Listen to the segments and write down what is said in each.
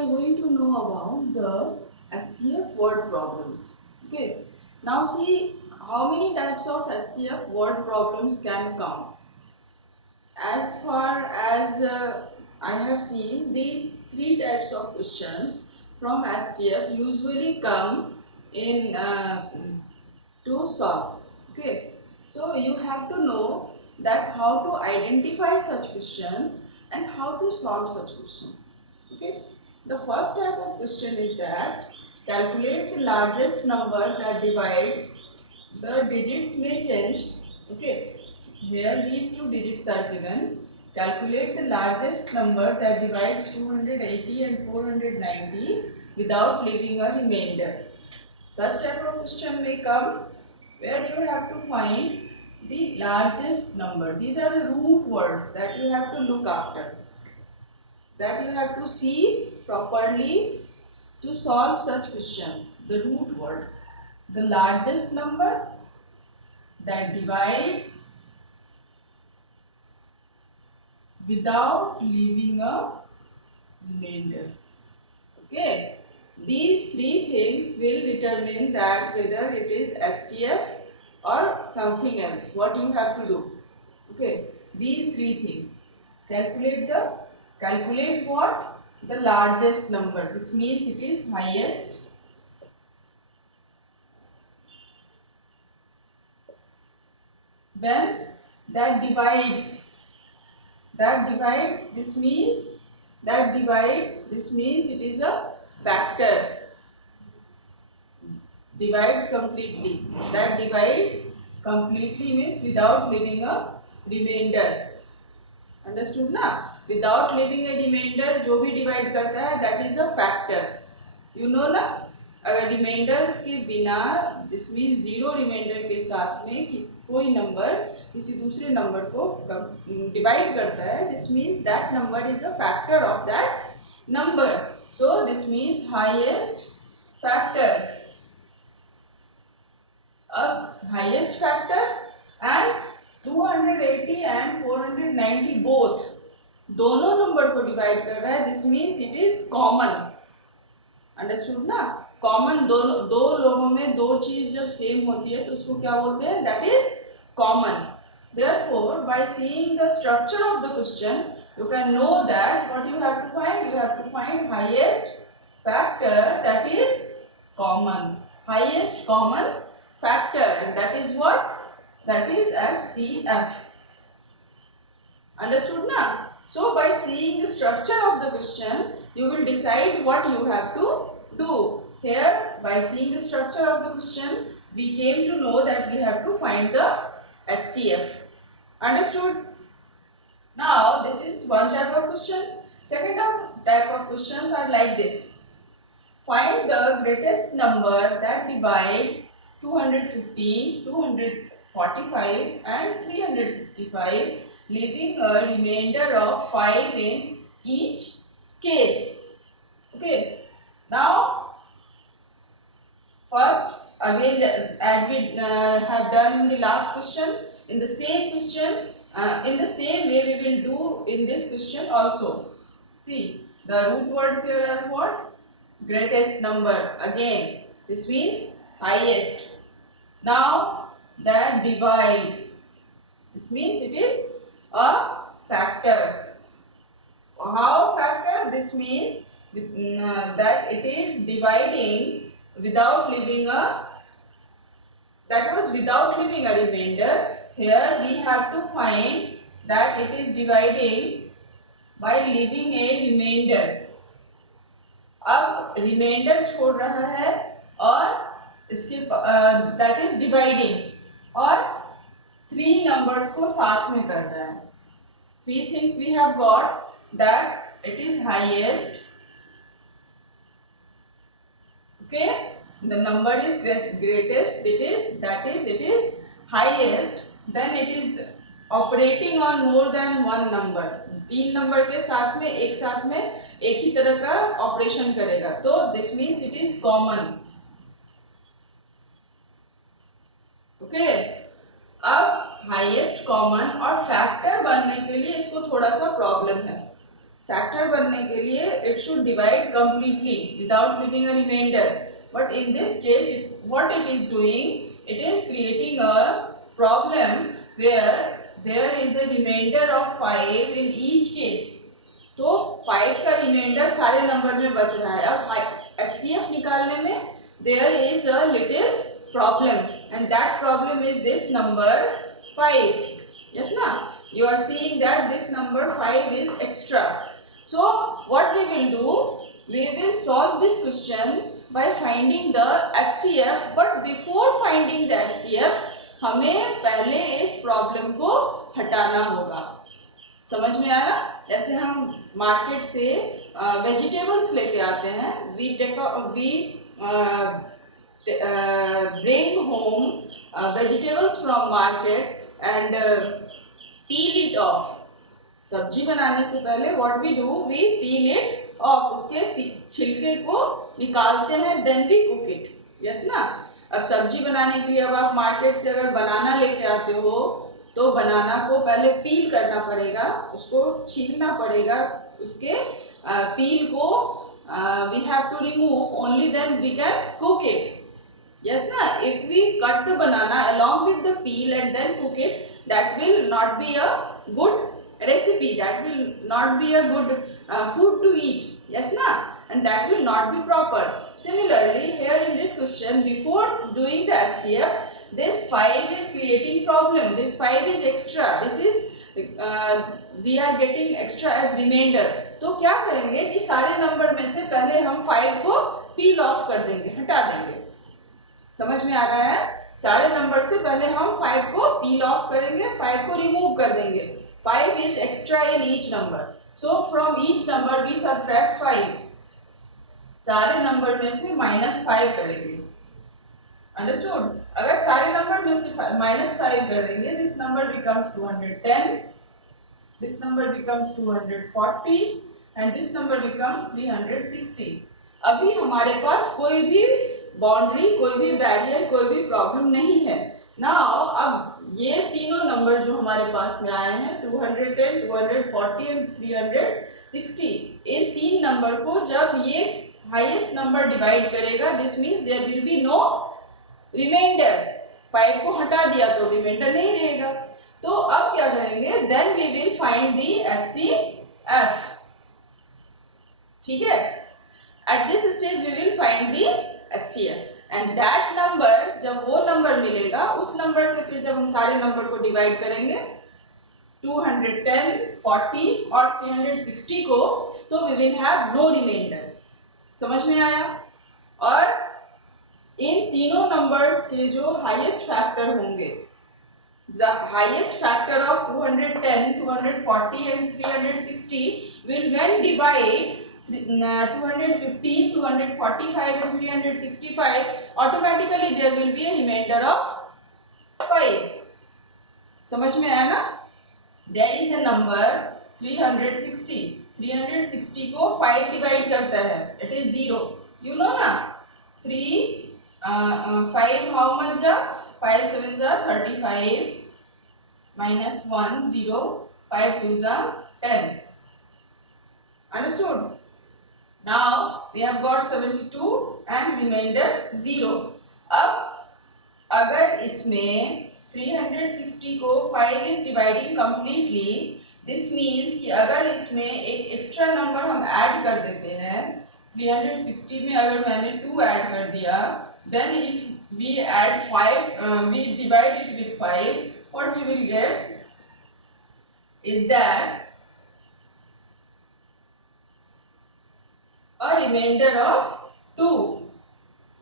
are going to know about the HCF word problems. Okay. Now see how many types of HCF word problems can come. As far as I have seen, these three types of questions from HCF usually come in to solve. Okay. So you have to know that how to identify such questions and how to solve such questions. Okay. The first type of question is that calculate the largest number that divides. The digits may change. Okay. Here these two digits are given. Calculate the largest number that divides 280 and 490 without leaving a remainder. Such type of question may come where you have to find the largest number. These are the root words that you have to look after, that you have to see properly to solve such questions. The root words. The largest number that divides without leaving a remainder. Okay. These three things will determine that whether it is HCF or something else. What you have to do. Okay. These three things. Calculate what? The largest number. This means it is highest. Then that divides. This means it is a factor. Divides completely. That divides completely means without leaving a remainder. Understood ना? Without leaving a remainder, जो भी divide करता है that is a factor. You know ना? अगर reminder के बिना, this means zero reminder के साथ में कोई नंबर किसी दूसरे नंबर को डिवाइड करता है, this means that number is a factor of that number. So this means highest factor. अब highest factor and 280 and 490 both दोनों नंबर को डिवाइड कर रहा है, this means it is common. Understood ना? कॉमन दो लोगों में दो चीज जब सेम होती है तो उसको क्या बोलते हैं? That is common. Therefore, by seeing the structure of the question, you can know that what you have to find. You have to find highest factor that is common. Highest common factor, and that is what? That is HCF. Understood na? So by seeing the structure of the question, you will decide what you have to do. Here, by seeing the structure of the question, we came to know that we have to find the HCF. Understood? Now, this is one type of question. Second type of questions are like this. Find the greatest number that divides 215, 245 and 365, leaving a remainder of 5 in each case. Okay. Now, first, again, as we have done in the last question, in the same question, in the same way we will do in this question also. See, the root words here are what? Greatest number. Again, this means highest. Now, that divides. This means it is a factor. How factor? This means that it is dividing without leaving a, that was without leaving a remainder. Here we have to find that it is dividing by leaving a remainder. अब remainder छोड़ रहा है और इसके that is dividing और three numbers को साथ में कर रहा है. Three things we have got, that it is highest. Okay, the number is greatest. It is highest. Then it is operating on more than one number. तीन number के साथ में एक ही तरह का ऑपरेशन करेगा, तो this means it is common. Okay. अब हाईएस्ट, कॉमन और फैक्टर बनने के लिए इसको थोड़ा सा प्रॉब्लम है. फैक्टर बनने के लिए it should divide completely without leaving a remainder, but in this case what it is doing, it is creating a problem where there is a remainder of 5 in each case. तो 5 का reminder सारे number में बच रहा है। अब HCF निकालने में there is a little problem, and that problem is this number 5. Yes na, you are seeing that this number 5 is extra. So what we will do, we will solve this question by finding the HCF, but before finding the HCF हमें पहले इस problem को हटाना होगा। समझ में आया? जैसे हम मार्केट से वेजिटेबल्स लेके आते हैं, we bring home vegetables from market and peel it off. सब्जी बनाने से पहले what we do, we peel it off, उसके छिलके को निकालते हैं, then we cook it. yes ना? अब सब्जी बनाने के लिए अब आप मार्केट से अगर बनाना लेके आते हो तो बनाना को पहले पील करना पड़ेगा, उसको छीलना पड़ेगा, उसके पील को we have to remove, only then we can cook it. Yes na, if we cut the banana along with the peel and then cook it, that will not be a good recipe, that will not be a good food to eat. Yes na, and that will not be proper. Similarly, here in this question, before doing the HCF, this 5 is creating problem, this 5 is extra, this is we are getting extra as remainder. तो क्या करेंगे कि सारे number में से पहले हम 5 को peel off कर देंगे, हटा देंगे। समझ में आ रहा है? सारे नंबर से पहले हम 5 को peel off करेंगे, 5 को remove कर देंगे। 5 is extra in each number, so from each number we subtract 5. सारे नंबर में से -5 करेंगे। अंडरस्टूड? अगर सारे नंबर में से -5 करेंगे, this number becomes 210, this number becomes 240 and this number becomes 360. अभी हमारे पास कोई भी बाउंड्री, कोई भी बैरियर, कोई भी प्रॉब्लम नहीं है। नाउ अब ये तीनों नंबर जो हमारे पास में आए हैं 210, 240 एंड 360, इन तीन नंबर को जब ये हाईएस्ट नंबर डिवाइड करेगा, this means there will be no remainder. 5 को हटा दिया तो रिमाइंडर नहीं रहेगा। तो अब क्या करेंगे, then we will find the HCF। ठीक है, at this stage we will find the HCF and that number, जब वो नंबर मिलेगा उस नंबर से फिर जब हम सारे नंबर को डिवाइड करेंगे 210, 40 और 360 को, तो we will have no remainder. समझ में आया? और इन तीनों नंबर्स के जो हाईएस्ट फैक्टर होंगे, the highest factor of 210, 240 and 360 will when divide 215, 245 and 365, automatically there will be a remainder of 5. समझ में आया ना? There is a number 360. 360 को 5 डिवाइड करता है, it is 0. You know ना? 5 how much जा? 5 7 जा 35 minus 1 0, 5 2 जा 10. Understood? Now we have got 72 and remainder 0. अब अगर इसमें 360 को 5 is dividing completely, this means कि अगर इसमें एक एक्स्ट्रा नंबर हम ऐड कर देते हैं, 360 में अगर मैंने 2 ऐड कर दिया, then if we add 5, we divide it with 5, what we will get is that a remainder of 2.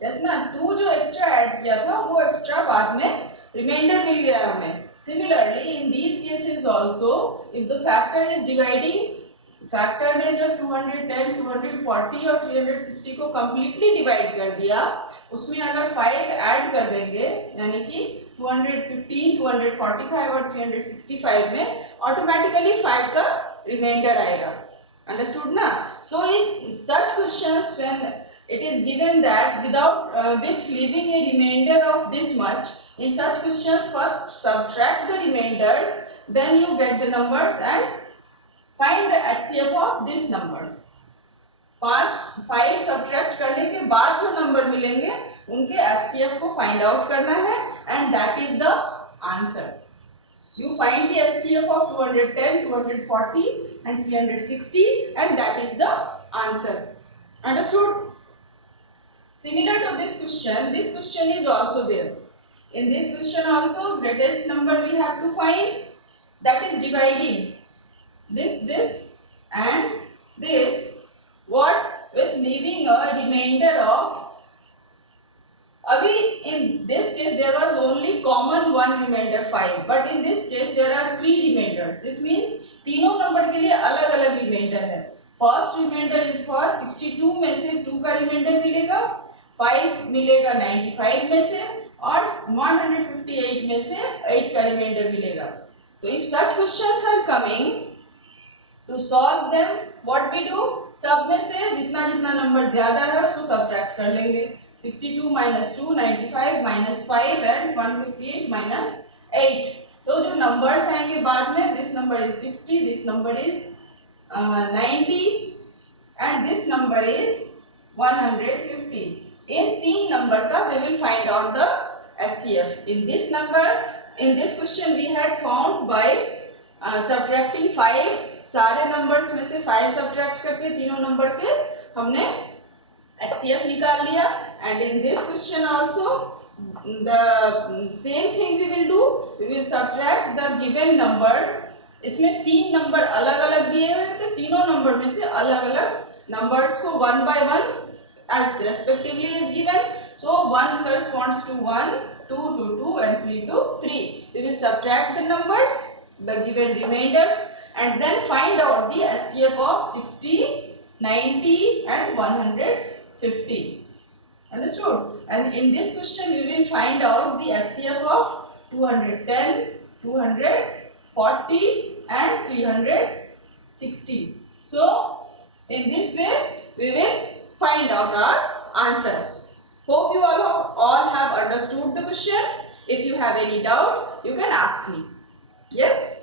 yes ना? 2 जो एक्स्ट्रा ऐड किया था वो एक्स्ट्रा बाद में रिमाइंडर मिल गया हमें। Similarly in these cases also, if the factor is dividing, factor ने जब 210, 240 और 360 को कम्प्लीटली डिवाइड कर दिया, उसमें अगर 5 ऐड कर देंगे, यानी कि 215, 245 और 365 में ऑटोमेटिकली 5 का रिमाइंडर आएगा। अंडरस्टूड ना? So in such questions when it is given that without with leaving a remainder of this much, in such questions first subtract the remainders, then you get the numbers and Find the HCF of these numbers. 5 subtract करने के बाद जो number मिलेंगे उनके HCF को find out करना है and that is the answer. You find the HCF of 210, 240 and 360 and that is the answer. Understood? Similar to this question is also there. In this question also greatest number we have to find, that is dividing this and this, what, with leaving a remainder of, अभी in this case there was only common one remainder 5, but in this case there are 3 remainders. This means तीनों number के लिए अलग अलग reminder है. First reminder is for 62 में से 2 का रिमाइंडर मिलेगा, 5 मिलेगा 95 में से और 158 में से 8 का रिमाइंडर मिलेगा. तो if such questions are coming, to solve them what we do, सब में से जितना जितना नंबर ज्यादा है उसको सब्ट्रैक्ट कर लेंगे. 62 minus 2, 95 minus 5 and 158 minus 8. तो जो नंबर्स आएंगे बाद में, this number is 60, this number is 90 and this number is 150. In 3 number का we will find out the HCF. In this number, in this question we had found by subtracting 5. सारे numbers में से 5 subtract करके तीनों number के हमने HCF निकाल लिया. And in this question also the same thing we will do. We will subtract the given numbers. इसमें 3 नंबर अलग अलग दिए हुए थे, तीनों नंबर में से अलग अलग नंबर्स को 1 by 1 as respectively is given. So 1 corresponds to 1, 2 to 2 and 3 to 3. We will subtract the numbers, the given remainders and then find out the HCF of 60, 90 and 150. Understood? And in this question we will find out the HCF of 210, 240 and 360. So in this way we will find out our answers. Hope you all have understood the question. If you have any doubt, you can ask me. Yes?